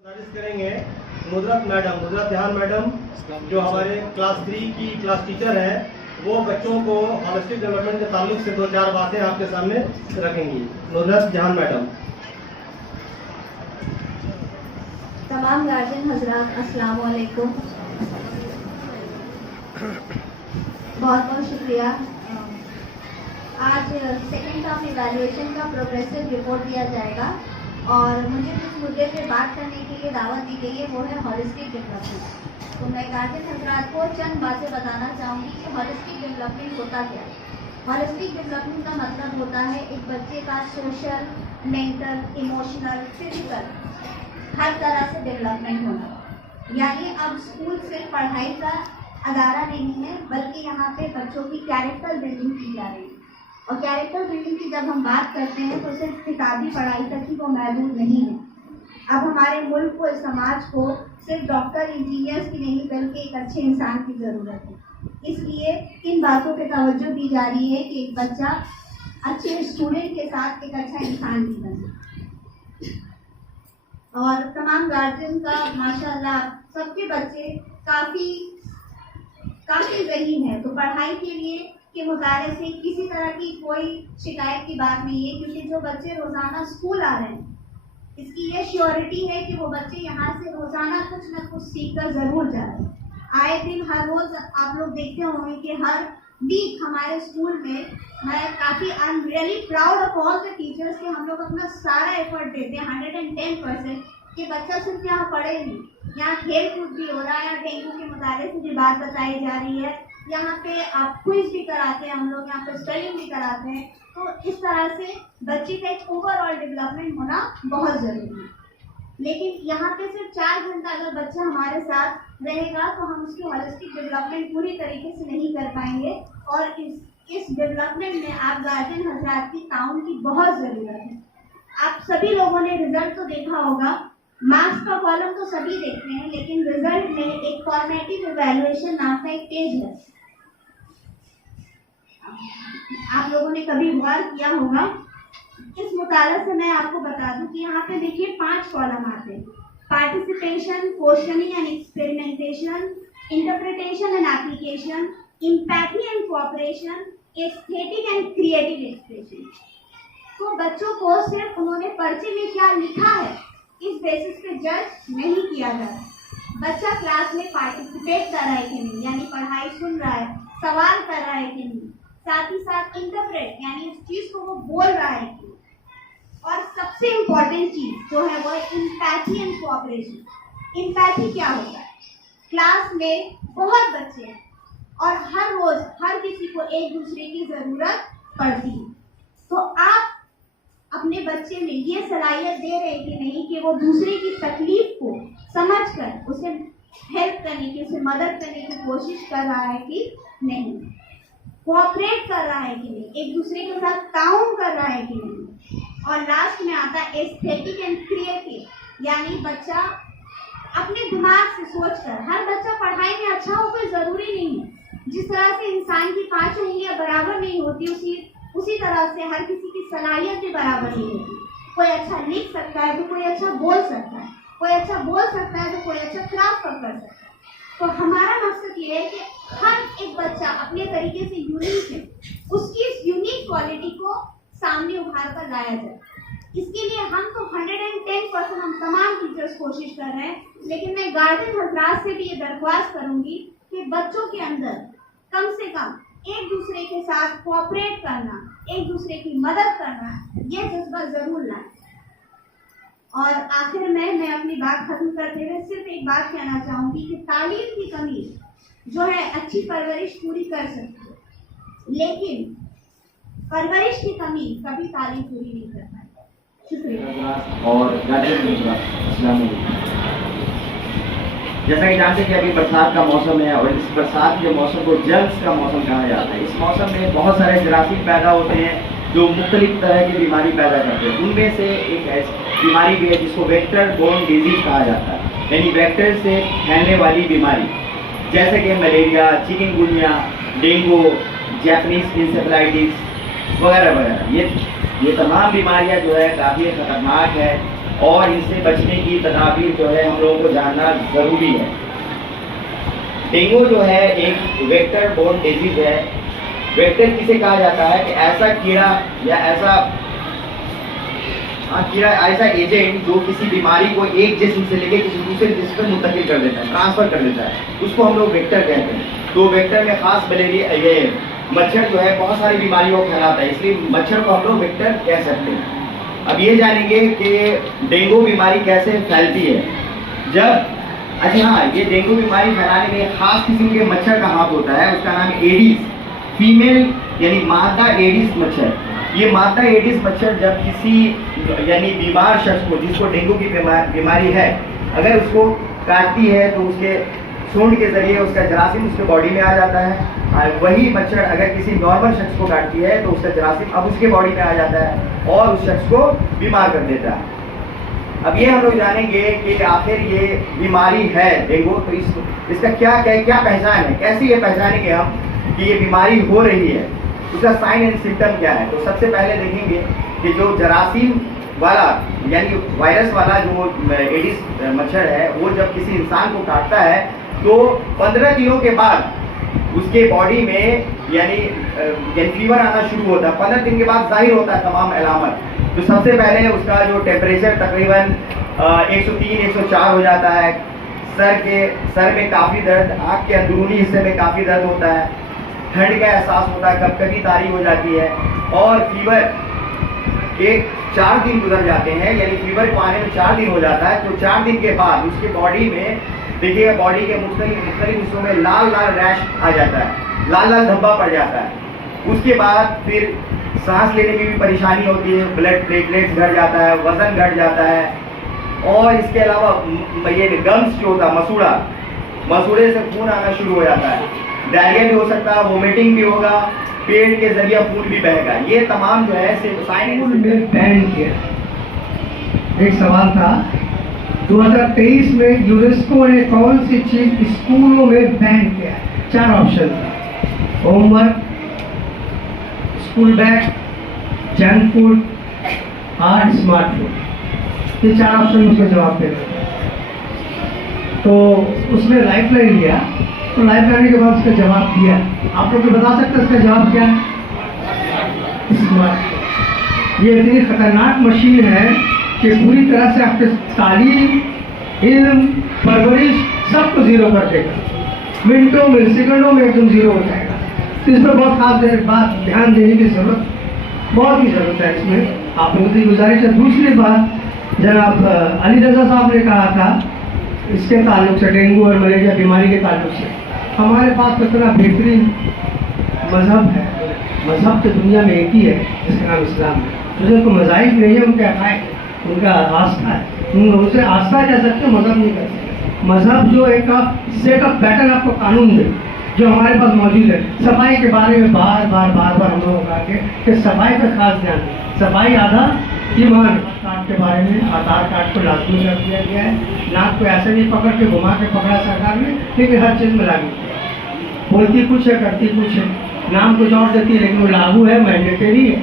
करेंगे मुद्रा ध्यान मैडम जो हमारे क्लास 3 की क्लास टीचर हैं, वो बच्चों को होलिस्टिक डेवलपमेंट के ताल्लुक से 2-4 बातें आपके सामने रखेंगी। मुद्रा ध्यान मैडम। तमाम गार्जियन हजरात अस्सलाम वालेकुम। बहुत बहुत शुक्रिया। आज सेकेंड टर्म इवैल्यूएशन का प्रोग्रेसिव रिपोर्ट दिया जाएगा और मुझे जिस मुद्दे पे बात करने के लिए दावत दी गई है वो है हॉलिस्टिक डेवलपमेंट। तो मैं गार्जियन हजरात को चंद बातें बताना चाहूँगी कि हॉलिस्टिक डेवलपमेंट होता क्या है। हॉलिस्टिक डेवलपमेंट का मतलब होता है एक बच्चे का सोशल, मेंटल, इमोशनल, फिजिकल हर तरह से डेवलपमेंट होना। यानी अब स्कूल सिर्फ पढ़ाई का अदारा नहीं है, बल्कि यहाँ पे बच्चों की कैरेक्टर बिल्डिंग की जा रही है। और कैरेक्टर बिल्डिंग की जब हम बात करते हैं तो सिर्फ किताबी पढ़ाई तक ही वो महदूद नहीं है। अब हमारे मुल्क को, इस समाज को सिर्फ डॉक्टर, इंजीनियर्स की नहीं बल्कि एक अच्छे इंसान की ज़रूरत है। इसलिए इन बातों पे तवज्जो दी जा रही है कि एक बच्चा अच्छे स्टूडेंट के साथ एक अच्छा इंसान भी बने। और तमाम गार्जियन का माशाल्लाह सबके बच्चे काफ़ी ज़हीन है, तो पढ़ाई के लिए के मुताबिक से किसी तरह की कोई शिकायत की बात नहीं है, क्योंकि जो बच्चे रोज़ाना स्कूल आ रहे हैं इसकी ये श्योरिटी है कि वो बच्चे यहाँ से रोज़ाना कुछ न कुछ सीख कर ज़रूर जा रहे हैं। आए दिन हर रोज़ आप लोग देखते होंगे कि हर वीक हमारे स्कूल में, मैं काफ़ी I am really proud of all the teachers कि हम लोग अपना सारा एफर्ट देते हैं 110% कि बच्चा सिर्फ यहाँ पढ़े नहीं, यहाँ खेल कूद भी हो रहा है। यहाँ डेंगू के मुताबिक से भी बात बताई जा रही है, यहाँ पे आप क्विज भी कराते हैं, हम लोग यहाँ पे स्पेलिंग भी कराते हैं। तो इस तरह से बच्चे का एक ओवरऑल डेवलपमेंट होना बहुत ज़रूरी है। लेकिन यहाँ पे सिर्फ 4 घंटा अगर बच्चा हमारे साथ रहेगा तो हम उसकी होलिस्टिक डेवलपमेंट पूरी तरीके से नहीं कर पाएंगे। और इस डेवलपमेंट में आप गार्जियन हजरात की ताउन की बहुत ज़रूरत है। आप सभी लोगों ने रिजल्ट तो देखा होगा, मार्क्स का कॉलम तो सभी देखते हैं, लेकिन रिजल्ट में एक फॉर्मेटिव इवैल्यूएशन नाम का एक पेज है। आप लोगों ने कभी गौर किया होगा। इस मुताले से मैं आपको बता दूं कि यहाँ पे देखिए 5 कॉलम आते हैं: participation, questioning and experimentation, interpretation and application, empathy and cooperation, aesthetic and creative expression. तो बच्चों को सिर्फ उन्होंने पर्चे में क्या लिखा है इस बेसिस पे जज नहीं किया जा रहा। बच्चा क्लास में पार्टिसिपेट कर रहा है कि नहीं, यानी पढ़ाई सुन रहा है, सवाल कर रहा है कि नहीं, साथ ही साथ इंटरप्रेट यानी इस चीज को वो बोल रहा है कि। और सबसे इम्पोर्टेंट चीज जो है वो है एम्पैथी एंड कोऑपरेशन। एम्पैथी क्या होता है? क्लास में बहुत बच्चे हैं और हर रोज हर किसी को एक दूसरे की जरूरत पड़ती है, तो आप अपने बच्चे में ये सलाहियत दे रहे हैं कि नहीं कि वो दूसरे की तकलीफ को समझकर उसे हेल्प करने की, उसे मदद करने की कोशिश कर रहा है कि नहीं, कोऑपरेट कर रहा है कि नहीं, एक दूसरे के साथ ताउन कर रहा है कि नहीं। और लास्ट में आता है एस्थेटिक एंड क्रिएटिव, यानी बच्चा अपने दिमाग से सोचकर, हर बच्चा पढ़ाई में अच्छा हो कोई ज़रूरी नहीं है। जिस तरह से इंसान की 5 उंगलियां बराबर नहीं होती, उसी तरह से हर किसी की सलाहियत भी बराबर नहीं होती। कोई अच्छा लिख सकता है तो कोई अच्छा बोल सकता है, कोई अच्छा बोल सकता है तो कोई अच्छा क्राफ्ट कर सकता है। तो हमारा मकसद ये है कि हर एक बच्चा अपने तरीके से यूनिक है, उसकी इस यूनिक क्वालिटी को सामने उभार कर लाया जाए। इसके लिए हम तो 110% हम तमाम टीचर्स कोशिश कर रहे हैं, लेकिन मैं गार्जियन हजरात से भी ये दरख्वास्त करूंगी कि बच्चों के अंदर कम से कम एक दूसरे के साथ कोऑपरेट करना, एक दूसरे की मदद करना, ये जज्बा जरूर लाएं। और आखिर में मैं अपनी बात खत्म करते हुए सिर्फ एक बात कहना चाहूंगी कि तालीम की कमी जो है अच्छी परवरिश पूरी कर सकती है, लेकिन परवरिश की कमी कभी तालीम पूरी नहीं कर पाएगी। शुक्रिया। और जैसा कि जानते हैं कि अभी बरसात का मौसम है और इस बरसात के मौसम को जर्म्स का मौसम कहा जाता है। इस मौसम में बहुत सारे जरासीम पैदा होते हैं जो मुख्तलिफ तरह की बीमारी पैदा करते हैं। उनमें से एक ऐसी बीमारी भी है जिसको वेक्टर बोर्न डिजीज कहा जाता है, यानी वेक्टर से फैलने वाली बीमारी, जैसे कि malaria, chikungunya, dengue, Japanese encephalitis वगैरह वगैरह। ये तमाम बीमारियां जो है काफ़ी ख़तरनाक है और इससे बचने की तदाबीर जो है हम लोगों को जानना ज़रूरी है। डेंगू जो है एक वेक्टर बोर्न डिजीज है। वेक्टर किसे कहा जाता है कि ऐसा कीड़ा या ऐसा एजेंट जो किसी बीमारी को एक जिस्म से लेकर किसी दूसरे जिस्म पर मुंतकिल कर देता है, ट्रांसफर कर देता है, उसको हम लोग वेक्टर कहते हैं। तो वेक्टर में खास मलेरिया, ये मच्छर जो है बहुत सारी बीमारियों को फैलाता है, इसलिए मच्छर को हम लोग वेक्टर कह सकते हैं। अब ये जानेंगे कि डेंगू बीमारी कैसे फैलती है। अच्छा हाँ, ये डेंगू बीमारी फैलाने में खास किस्म के मच्छर का हाथ होता है, उसका नाम एडिस, फीमेल यानी मादा एडिस मच्छर। ये मादा एडिस मच्छर जब किसी यानी बीमार शख्स को, जिसको डेंगू की बीमारी है, अगर उसको काटती है तो उसके सूंड के जरिए उसका जरासीम उसके बॉडी में आ जाता है। वही मच्छर अगर किसी नॉर्मल शख्स को काटती है तो उसका जरासीम अब उसके बॉडी में आ जाता है और उस शख्स को बीमार कर देता है। अब ये हम लोग जानेंगे कि आखिर ये बीमारी है डेंगू, तो इसका क्या पहचान है, कैसे ये पहचानेंगे हम कि ये बीमारी हो रही है, उसका साइन एंड सिम्टम क्या है। तो सबसे पहले देखेंगे कि जो जरासीम वाला यानी वायरस वाला जो एडिस मच्छर है, वो जब किसी इंसान को काटता है तो 15 दिनों के बाद उसके बॉडी में यानी फीवर आना शुरू होता है। 15 दिन के बाद जाहिर होता है तमाम अलामत। तो सबसे पहले उसका जो टेम्परेचर तकरीबन 103-104 हो जाता है, सर में काफ़ी दर्द, आँख के अंदरूनी हिस्से में काफ़ी दर्द होता है, ठंड का एहसास होता है, कभी तारी हो जाती है और फीवर के 4 दिन गुजर जाते हैं, यानी फीवर को आने में 4 दिन हो जाता है। तो 4 दिन के बाद उसके बॉडी में देखिएगा, बॉडी के मुख्तलिफ हिस्सों में लाल रैश आ जाता है, लाल धब्बा पड़ जाता है। उसके बाद फिर सांस लेने में भी परेशानी होती है, ब्लड प्लेटलेट्स घट जाता है, वजन घट जाता है और इसके अलावा ये गम्स जो होता है, मसूड़े से खून आना शुरू हो जाता है, डायरिया भी हो सकता है, वोमिटिंग भी होगा, पेट के जरिए खून भी बहेगा। ये तमाम जो है साइन में बैन किया। एक सवाल था 2023 में यूनेस्को ने कौन सी चीज स्कूलों में बैन किया? 4 ऑप्शन था, homework, school bag, junk food और स्मार्ट फूड। ये 4 ऑप्शन उसका जवाब दे रहे थे। तो उसने लाइफलाइन लिया, तो लाइफलाइन के बाद उसका जवाब दिया। आप लोग बता सकते हैं इसका जवाब क्या है? स्मार्ट। ये इतनी खतरनाक मशीन है कि पूरी तरह से आपके तालीम, इल्म, परवरिश सबको जीरो कर देगा, मिनटों में, सेकंडों में एकदम जीरो हो जाएगा। तो इस पर बहुत खास बात ध्यान देने की बहुत ही ज़रूरत है। इसमें आप लोगों की गुजारिश है। दूसरी बात, जनाब अली रजा साहब ने कहा था इसके ताल्लुक से, डेंगू और मलेरिया बीमारी के ताल्लुक से, हमारे पास तो इतना बेहतरीन मज़हब है, मज़हब तो दुनिया में एक ही है जिसका नाम इस्लाम है। तो जिनको मज़ाहिब नहीं है उनके अकायद, उनका आस्था है, उनसे आस्था कह सकते हैं, मज़हब नहीं कर सकते। मज़हब जो एक सेट ऑफ पैटर्न आपको कानून दे, जो हमारे पास मौजूद है। सफाई के बारे में बार बार हम लोगों कहा कि सफाई पर खास ध्यान दें। सफाई आधा ईमान। कार्ड के बारे में आधार कार्ड को लाजमी कर दिया गया है। नाक को ऐसे नहीं पकड़ के घुमा के पकड़ा सरकार ने, लेकिन हर चीज़ में लागू किया। बोलती कुछ है, करती कुछ है, नाम कुछ और देती है, लेकिन वो लागू है, मैंडेटरी है।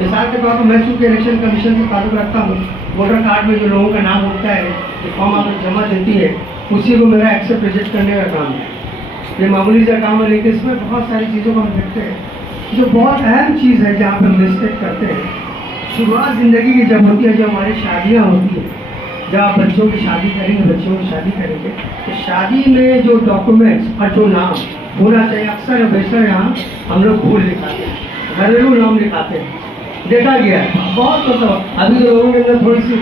मिसाल के तौर पर मैं चूँकि इलेक्शन कमीशन से ताल्लुक रखता हूँ, वोटर कार्ड में जो लोगों का नाम होता है, जो फॉर्म आप जमा देती है, उसी को मेरा एक्सेप्ट रिजेक्ट करने का काम है। ये मामूली सा काम है, लेकिन इसमें बहुत सारी चीज़ों को हम देखते हैं जो बहुत अहम चीज़ है, जहाँ पर मिस्टेक करते हैं। शुरुआत ज़िंदगी की जब होती है, जब हमारी शादियाँ होती हैं, जब आप बच्चों की शादी करेंगे, बच्चों की शादी करेंगे, तो शादी में जो डॉक्यूमेंट्स और जो नाम होना चाहिए, अक्सर बेशतर यहाँ हम लोग भूल लिखाते हैं, घरेलू नाम लिखाते हैं। देखा गया है बहुत, मतलब अभी तो लोगों के अंदर थोड़ी सी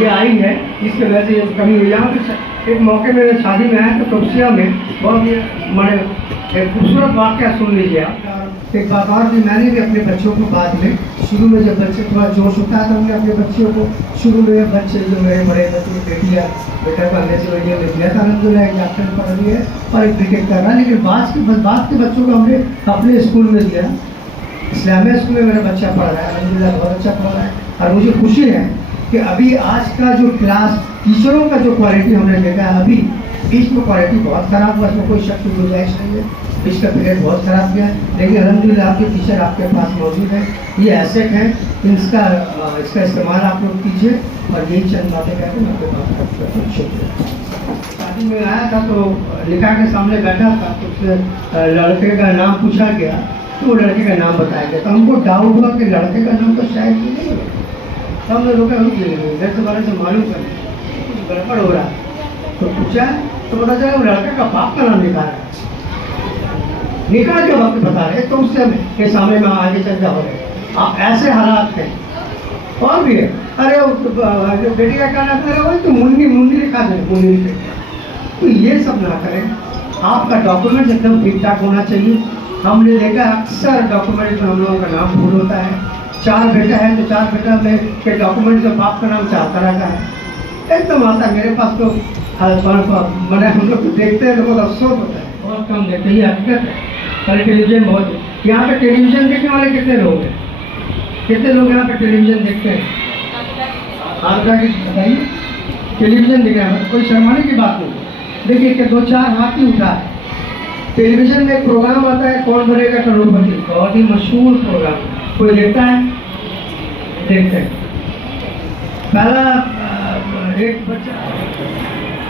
ये आई है, इसके वजह से कमी हुई। यहाँ पर एक मौके में शादी में आया तो टोपसिया में बहुत ही बड़े एक खूबसूरत वाक़या सुन लीजिए आप। एक बात और भी, मैंने भी अपने बच्चों को बाद में, शुरू में जब बच्चे थोड़ा जोश होता है तो हमने अपने बच्चों को शुरू में, बच्चे जो मेरे बड़े बच्चे बेटियाँ, बेटा को अंग्रेजी मीडियम में दिया था, अलहमदुलिल्लाह एक डॉक्टर पढ़ रही है और एक क्रिकेट कर रहा है। लेकिन बाद के बच्चों को हमने अपने स्कूल में दिया, इस्लामिया स्कूल में मेरा बच्चा पढ़ रहा है, अलहमदुलिल्लाह बहुत अच्छा पढ़ रहा है। और मुझे खुशी है कि अभी आज का जो क्लास टीचरों का जो क्वालिटी हमने देखा है अभी, इसमें क्वालिटी बहुत खराब हुआ, इसमें कोई शक की गुंजाइश नहीं है। इसका पीरियड बहुत खराब गया, लेकिन अलहमदिल्ला आपके टीचर आपके पास मौजूद है, ये एसेट है, इसका इस्तेमाल आप लोग कीजिए। और यही चंद बातें कहते हैं आपके पास। शुक्रिया। शादी में आया था तो निकाह के सामने बैठा था, तो उससे लड़के का नाम पूछा गया, तो वो लड़के का नाम बताया गया, तो हमको डाउट हुआ कि लड़के का नाम तो शायद ये नहीं है। तो हमने रोका घर से बारे से मालूम कर कुछ गड़बड़ हो रहा है, तो पूछा तो पता चला वो लड़के का बाप का नाम निकाल रहा है। निकाह के वक्त बता रहे तो उससे के सामने में आगे चल जाओ, आप ऐसे हालात हैं। और भी है, अरे बेटी का क्या नाम है, वही तो मुन्नी लिखा दे, मुन्नी लिखे। तो ये सब ना करें, आपका डॉक्यूमेंट एकदम ठीक ठाक होना चाहिए। हमने देखा अक्सर डॉक्यूमेंट में हम लोगों का नाम भूल होता है। 4 बेटा है तो 4 बेटा में के डॉक्यूमेंट में बाप का नाम 4 तरह का है, एकदम आता है। मेरे पास तो मैंने हम लोग तो देखते हैं तो बहुत अफसोस होता है, बहुत कम देखते हैं, ये हकीकत है। कल टेलीविजन बहुत, यहाँ पे टेलीविजन देखने वाले कितने लोग हैं, कितने लोग यहाँ पे टेलीविजन देखते हैं? आप बताइए, टेलीविजन देख रहे हैं, कोई शर्माने की बात नहीं। देखिए कि 2-4 हाथ ही उठा है। टेलीविजन में एक प्रोग्राम आता है, कौन बनेगा करोड़पति, बहुत ही मशहूर प्रोग्राम, कोई देखता है? देखते हैं। पहला एक बच्चा,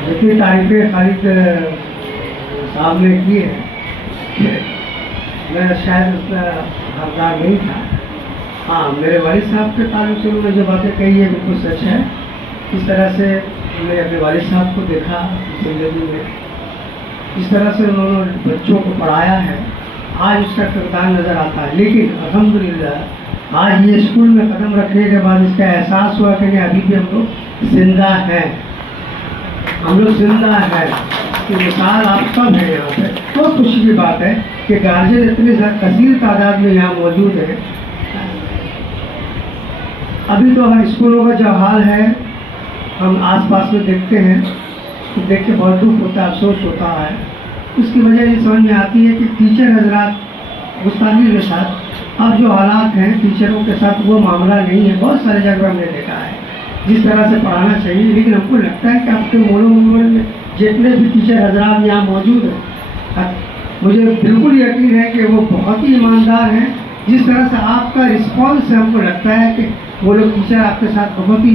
जितनी तारीफें खालिद साहब ने की है, मैं शायद उसका हकदार नहीं था। हाँ, मेरे वालिद साहब के ताल्लुक से उन्होंने जो बातें कही है बिल्कुल सच है। इस तरह से मैंने अपने वालिद साहब को देखा जिंदगी में, इस तरह से उन्होंने बच्चों को पढ़ाया है, आज उसका किरदार नज़र आता है। लेकिन अल्हम्दुलिल्लाह आज ये स्कूल में कदम रखने के बाद इसका एहसास हुआ कि अभी भी हम लोग जिंदा हैं, हम लोग जिंदा हैं। कि मिसाल आप सब हैं यहाँ पे, बहुत खुशी की बात है कि गार्जियन इतनी कसीर तादाद में यहाँ मौजूद है। अभी तो हर स्कूलों का जो हाल है हम आसपास में देखते हैं, तो देख के बहुत दुख होता है, अफसोस होता है। उसकी वजह ये समझ में आती है कि टीचर हजरात गुस्ताखी के साथ अब जो हालात हैं टीचरों के साथ वो मामला नहीं है। बहुत सारे जगह हमने देखा है जिस तरह से पढ़ाना चाहिए, लेकिन हमको लगता है कि आपके मोड़ों में जितने भी टीचर हजरात यहाँ मौजूद हैं, मुझे बिल्कुल यकीन है कि वो बहुत ही ईमानदार हैं। जिस तरह से आपका रिस्पॉन्स है, हमको लगता है कि वो लोग टीचर आपके साथ बहुत ही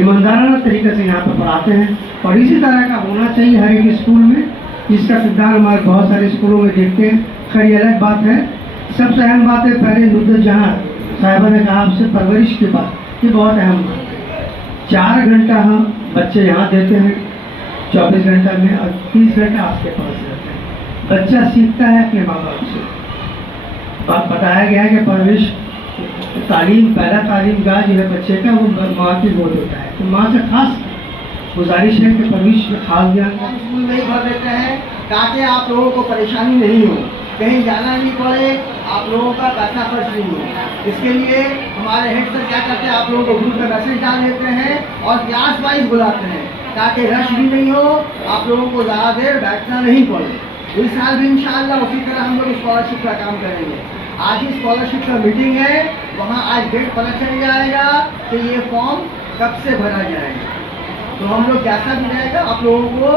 ईमानदाराना तरीके से यहाँ पर पढ़ाते हैं। और इसी तरह का होना चाहिए हर एक स्कूल में, जिसका किरदार हमारे बहुत सारे स्कूलों में देखते हैं। खैर ये अलग बात है। सबसे अहम बात है, पहले नुसरत जहाँ साहिबा ने कहा आपसे परवरिश की बात, ये बहुत अहम बात है। 4 घंटा हम बच्चे यहाँ देते हैं 24 घंटा में, और 30 घंटा आपके पास रहते हैं। बच्चा सीखता है अपने माँ बाप से। बताया गया है कि परवरिश तालीम, पहला तालीम गाह जो है बच्चे का, वो माँ की गोद होता है। तो माँ से खास गुजारिश है कि परवरिश में खास ध्यान स्कूल में ही भर देते हैं ताकि आप लोगों को परेशानी नहीं हो, कहीं जाना नहीं पड़े, आप लोगों का पैसा खर्च नहीं हो। इसके लिए हमारे हेड सर क्या करते हैं, आप लोगों को ग्रुप में मैसेज डाल देते हैं और क्लास वाइज बुलाते हैं ताकि रश भी नहीं हो, आप लोगों को ज़्यादा देर बैठना नहीं पड़े। इस साल भी इंशाअल्लाह उसी तरह हम लोग स्कॉलरशिप का काम करेंगे। आज ही स्कॉलरशिप का मीटिंग है, वहाँ आज डेट पता चल जाएगा कि ये फॉर्म कब से भरा जाएगा। तो हम लोग जैसा भी रहेगा आप लोगों को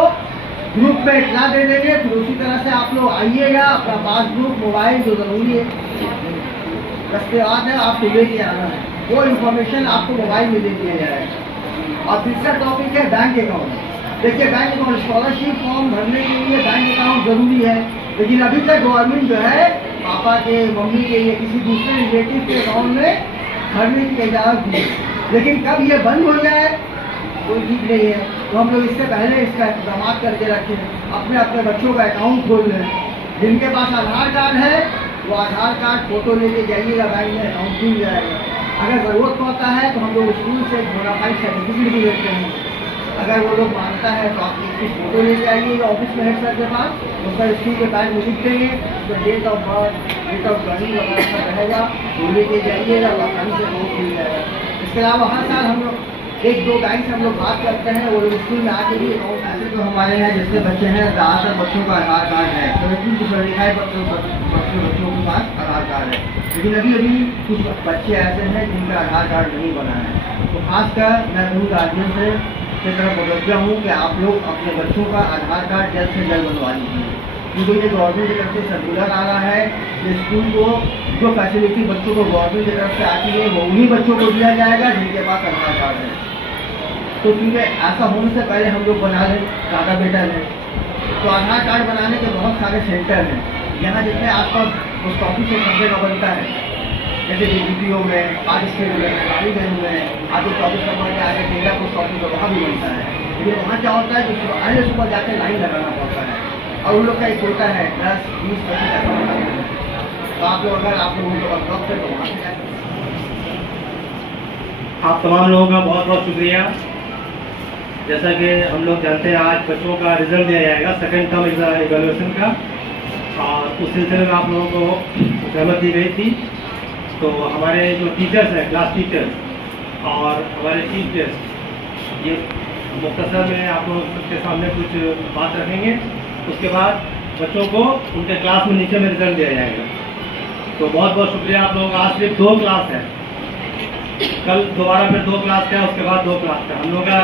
ग्रुप में इतला दे देंगे, फिर उसी तरह से आप लोग आइएगा। अपना पासबुक, मोबाइल जो ज़रूरी है दस्तावेज है आपको लेके आना है, वो इन्फॉर्मेशन आपको मोबाइल में दे दिया जाएगा। और तीसरा टॉपिक है बैंक अकाउंट। देखिए बैंक अकाउंट, स्कॉलरशिप फॉर्म भरने के लिए बैंक अकाउंट ज़रूरी है, लेकिन अभी तक गवर्नमेंट जो है पापा के, मम्मी के या किसी दूसरे रिलेटिव के अकाउंट में भरने की इजाज़त दी, लेकिन कब ये बंद हो जाए कोई ठीक नहीं है। तो हम लोग इससे पहले इसका इंतजाम करके रखें, अपने अपने बच्चों का अकाउंट खोल लें। जिनके पास आधार कार्ड है वो आधार कार्ड फोटो लेके जाइएगा, बैंक में अकाउंट खुल जाएगा। अगर ज़रूरत पड़ता है तो हम लोग स्कूल से बोनाफाइड सर्टिफिकेट भी देते हैं। अगर वो लोग मांगता है तो आप एक फोटो लेके आइएगा ऑफिस में हेड सर के पास, उसका स्कूल के बैंक में लिख देंगे, उसका date of birth, date of joining वगैरह सब रहेगा, वो लेके जाइएगा, आसानी से अकाउंट खुल जाएगा। इसके अलावा हर साल हम लोग 1-2 बैंक से हम लोग बात करते हैं, वो लोग स्कूल में आके भी अकाउंट। ऐसे तो हमारे यहाँ जितने बच्चे हैं ज़्यादातर बच्चों का आधार कार्ड है, 75 बच्चों के पास आधार कार्ड है। लेकिन अभी कुछ बच्चे ऐसे हैं जिनका आधार कार्ड नहीं बना है। तो खासकर मैं कहूँ गार्जियन से की तरफ मुतवज्जा हूँ कि आप लोग अपने बच्चों का आधार कार्ड जल्द से जल्द बनवा लीजिए, क्योंकि ये गवर्नमेंट की तरफ से सर्कुलर आ रहा है कि स्कूल को जो फैसिलिटी बच्चों को गवर्नमेंट की तरफ से आती है वो उन्हीं बच्चों को दिया जाएगा जिनके पास आधार कार्ड है। तो क्योंकि ऐसा होने से पहले हम लोग बना लें ज़्यादा बेटर है। तो आधार कार्ड बनाने के बहुत सारे सेंटर हैं, यहाँ जितने आसपास पोस्ट ऑफिस और सर्वे का बनता है, जैसे DPO में, पार्टिसिपेट में, कालीगंज में, आगे 24 नंबर के आगे तेरा पोस्ट ऑफिस है, वहाँ भी बनता है। लेकिन वहाँ क्या होता है कि अगले सुबह जाकर लाइन लगाना पड़ता है और उन लोग का एक होता है 10, 20, 25 तक बनाते हैं। तो आप लोग अगर आप लोगों को वक्त है तो वहाँ से जाकर आप तमाम लोगों का बहुत बहुत शुक्रिया। जैसा कि हम लोग जानते हैं आज बच्चों का रिजल्ट दिया जाएगा सेकंड टर्म इवैल्यूएशन का, और उस सिलसिले में आप लोगों को सहमत दी गई थी। तो हमारे जो टीचर्स हैं, क्लास टीचर्स और हमारे चीफ गेस्ट, ये मुख्तसर में आप लोगों के सामने कुछ बात रखेंगे। उसके बाद बच्चों को उनके क्लास में नीचे में रिजल्ट दिया जाएगा। तो बहुत बहुत शुक्रिया आप लोगों का। आज सिर्फ 2 क्लास है, कल दोबारा फिर 2 क्लास का, उसके बाद 2 क्लास का हम लोग का